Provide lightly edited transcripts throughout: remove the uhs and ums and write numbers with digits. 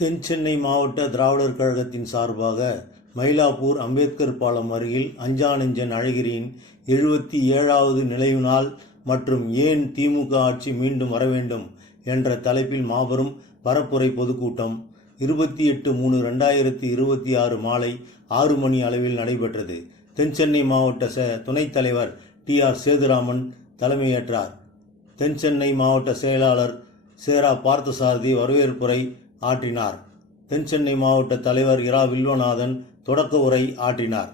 தென் சென்னை மாவட்ட திராவிடர் கழகத்தின் சார்பாக மயிலாப்பூர் அம்பேத்கர் பாலம் அருகில் அஞ்சானெஞ்சன் அழகிரியின் 77வது நினைவு நாள் மற்றும் ஏன் திமுக ஆட்சி மீண்டும் வர வேண்டும் என்ற தலைப்பில் மாபெரும் பரப்புரை பொதுக்கூட்டம் 28/3/2026 மாலை 6 மணி அளவில் நடைபெற்றது. தென் சென்னை மாவட்ட துணைத் தலைவர் TR சேதுராமன் தலைமையேற்றார். தென் சென்னை மாவட்ட செயலாளர் சேரா பார்த்தசாரதி வரவேற்புரை ஆற்றினார். தென் சென்னை மாவட்ட தலைவர் இரா வில்வநாதன் தொடக்க உரை ஆற்றினார்.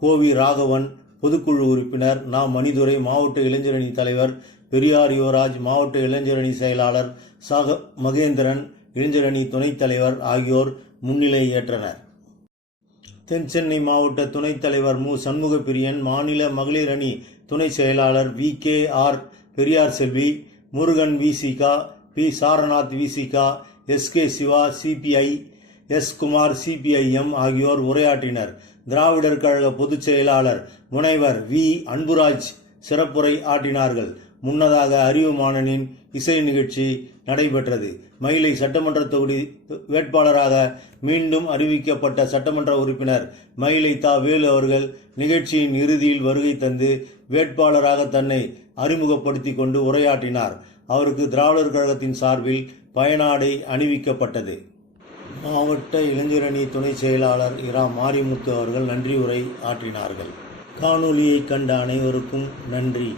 கோவி ராகவன் பொதுக்குழு உறுப்பினர் நா. மணிதுரை மாவட்ட இளைஞரணி தலைவர், பெரியார் யுவராஜ் மாவட்ட இளைஞரணி செயலாளர், சாக மகேந்திரன் இளைஞரணி துணைத் தலைவர் ஆகியோர் முன்னிலை ஏற்றனர். தென் சென்னை மாவட்ட துணைத் தலைவர் மு. சண்முகப்பிரியன், மாநில மகளிர் அணி துணை செயலாளர் VKR பெரியார் செல்வி, Murugan VCK, P. Sarnath VCK, SK Siva CPI, S. Kumar CPIM ஆகியோர் உரையாற்றினர். திராவிடர் கழக பொதுச் செயலாளர் முனைவர் V. அன்புராஜ் சிறப்புரை ஆற்றினார்கள். முன்னதாக அறிவுமானனின் இசை நிகழ்ச்சி நடைபெற்றது. மயிலை சட்டமன்ற தொகுதி வேட்பாளராக மீண்டும் அறிவிக்கப்பட்ட சட்டமன்ற உறுப்பினர் மயிலை தா. வேலு அவர்கள் நிகழ்ச்சியின் இறுதியில் வருகை தந்து வேட்பாளராக தன்னை அறிமுகப்படுத்திக் கொண்டு உரையாற்றினார். அவருக்கு திராவிடர் கழகத்தின் சார்பில் பயனாடை அணிவிக்கப்பட்டது. மாவட்ட இளைஞரணி துணை செயலாளர் இரா மாரிமுத்து அவர்கள் நன்றி உரை ஆற்றினார்கள். காணொலியை கண்ட அனைவருக்கும் நன்றி.